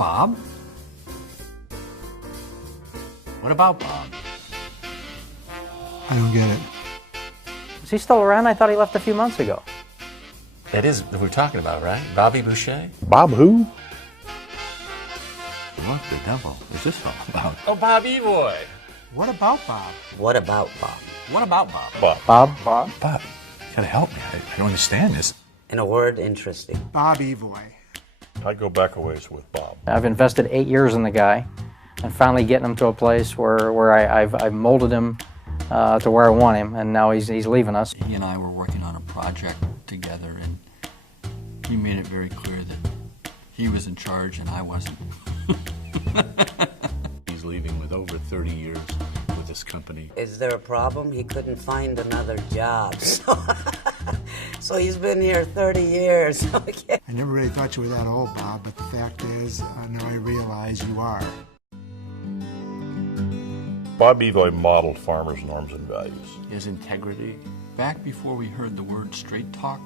Bob? What about Bob? I don't get it. Is he still around? I thought he left a few months ago. That is who we're talking about, right? Bobby Boucher? Bob who? What the devil is this all about? Oh, Bob Evoy. What about Bob? What about Bob? What about Bob? Bob? Bob? Bob, you gotta help me. I don't understand this. In a word, interesting. Bob Evoy. I go back a ways with Bob. I've invested 8 years in the guy, and finally getting him to a place where I've molded him to where I want him, and now he's leaving us. He and I were working on a project together, and he made it very clear that he was in charge and I wasn't. He's leaving with over 30 years with this company. Is there a problem? He couldn't find another job. So he's been here 30 years. Okay. I never really thought you were that old, Bob, but the fact is, now I realize you are. Bob Evoy modeled farmers' norms and values. His integrity. Back before we heard the word straight talk,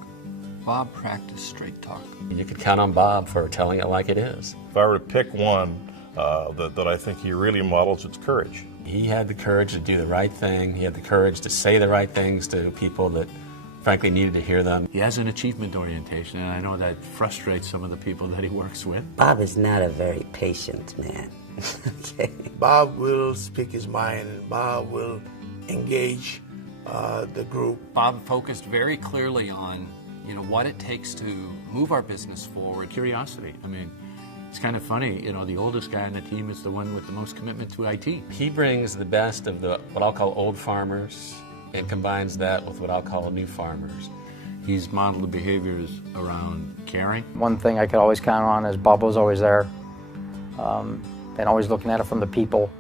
Bob practiced straight talk. You could count on Bob for telling it like it is. If I were to pick one that I think he really models, it's courage. He had the courage to do the right thing. He had the courage to say the right things to people that frankly needed to hear them. He has an achievement orientation, and I know that frustrates some of the people that he works with. Bob is not a very patient man. Okay. Bob will speak his mind, and Bob will engage the group. Bob focused very clearly on, what it takes to move our business forward. Curiosity. I mean, it's kind of funny, the oldest guy on the team is the one with the most commitment to IT. He brings the best of what I'll call old farmers and combines that with what I'll call new farmers. He's modeled the behaviors around caring. One thing I could always count on is Bob was always there, and always looking at it from the people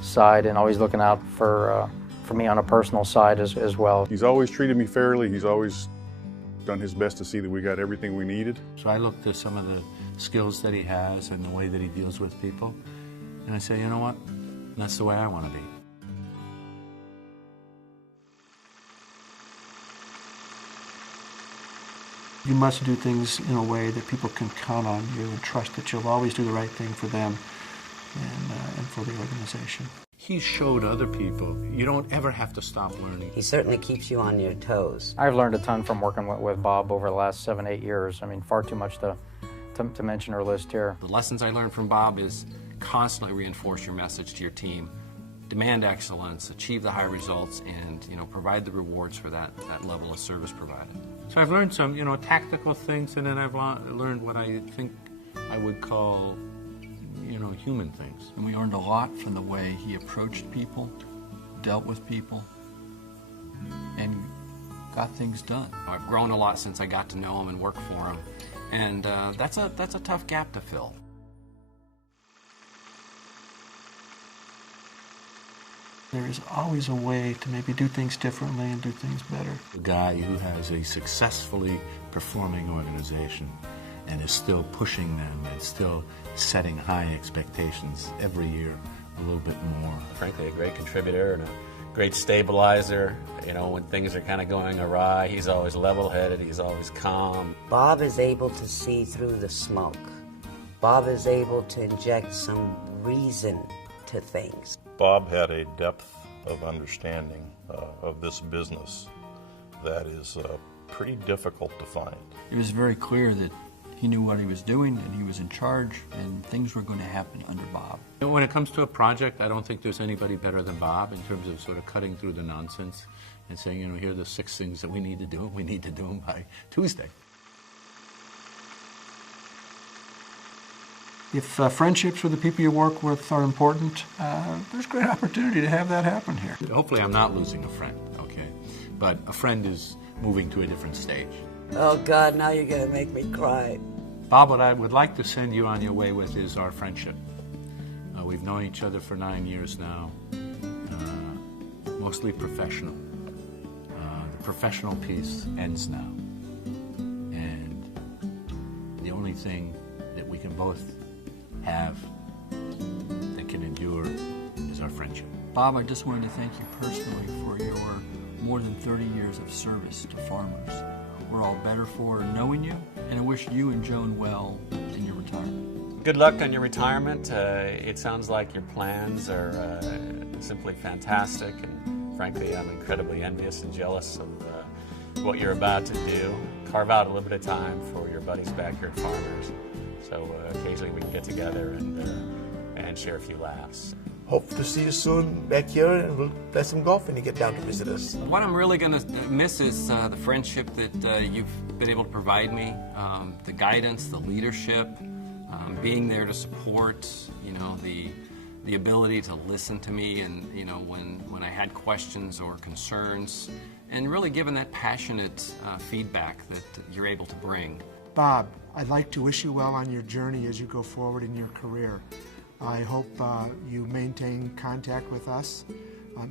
side, and always looking out for me on a personal side as well. He's always treated me fairly. He's always done his best to see that we got everything we needed. So I look to some of the skills that he has and the way that he deals with people, and I say, you know what? That's the way I want to be. You must do things in a way that people can count on you and trust that you'll always do the right thing for them and for the organization. He showed other people you don't ever have to stop learning. He certainly keeps you on your toes. I've learned a ton from working with Bob over the last 7-8 years. I mean, far too much to mention or list here. The lessons I learned from Bob is constantly reinforce your message to your team, demand excellence, achieve the high results, and provide the rewards for that level of service provided. So I've learned some tactical things, and then I've learned what I think I would call human things. And we learned a lot from the way he approached people, dealt with people, and got things done. I've grown a lot since I got to know him and work for him, and that's a tough gap to fill. There is always a way to maybe do things differently and do things better. A guy who has a successfully performing organization and is still pushing them and still setting high expectations every year a little bit more. Frankly, a great contributor and a great stabilizer. When things are kind of going awry, he's always level-headed, he's always calm. Bob is able to see through the smoke. Bob is able to inject some reason to things. Bob had a depth of understanding of this business that is pretty difficult to find. It was very clear that he knew what he was doing and he was in charge, and things were going to happen under Bob. When it comes to a project, I don't think there's anybody better than Bob in terms of sort of cutting through the nonsense and saying, here are the 6 things that we need to do, and we need to do them by Tuesday. If friendships with the people you work with are important, there's great opportunity to have that happen here. Hopefully I'm not losing a friend, okay? But a friend is moving to a different stage. Oh, God, now you're going to make me cry. Bob, what I would like to send you on your way with is our friendship. We've known each other for 9 years now, mostly professional. The professional piece ends now. And the only thing that we can both have that can endure is our friendship. Bob, I just wanted to thank you personally for your more than 30 years of service to farmers. We're all better for knowing you, and I wish you and Joan well in your retirement. good luck on your retirement. It sounds like your plans are simply fantastic, and frankly, I'm incredibly envious and jealous of what you're about to do. Carve out a little bit of time for your buddies Backyard Farmers, so occasionally we can get together and share a few laughs. Hope to see you soon back here, and we'll play some golf when you get down to visit us. What I'm really going to miss is the friendship that you've been able to provide me, the guidance, the leadership, being there to support, you know, the ability to listen to me, and you know, when I had questions or concerns, and really giving that passionate feedback that you're able to bring. Bob, I'd like to wish you well on your journey as you go forward in your career. I hope you maintain contact with us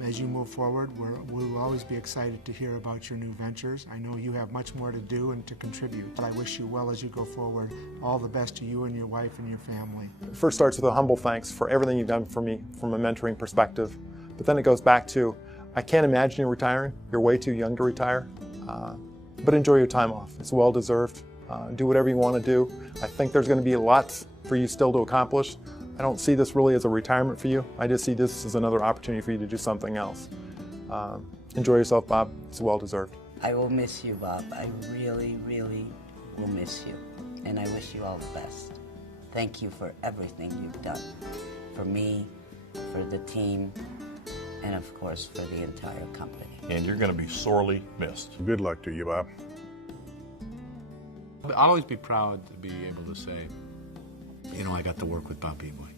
as you move forward. We'll always be excited to hear about your new ventures. I know you have much more to do and to contribute, but I wish you well as you go forward. All the best to you and your wife and your family. First starts with a humble thanks for everything you've done for me from a mentoring perspective, but then it goes back to, I can't imagine you retiring. You're way too young to retire, but enjoy your time off. It's well deserved. Do whatever you want to do. I think there's going to be lots for you still to accomplish. I don't see this really as a retirement for you. I just see this as another opportunity for you to do something else. Enjoy yourself, Bob. It's well deserved. I will miss you, Bob. I really, really will miss you. And I wish you all the best. Thank you for everything you've done. For me, for the team, and of course for the entire company. And you're going to be sorely missed. Good luck to you, Bob. I'll always be proud to be able to say, you know, I got to work with Bob Eagley.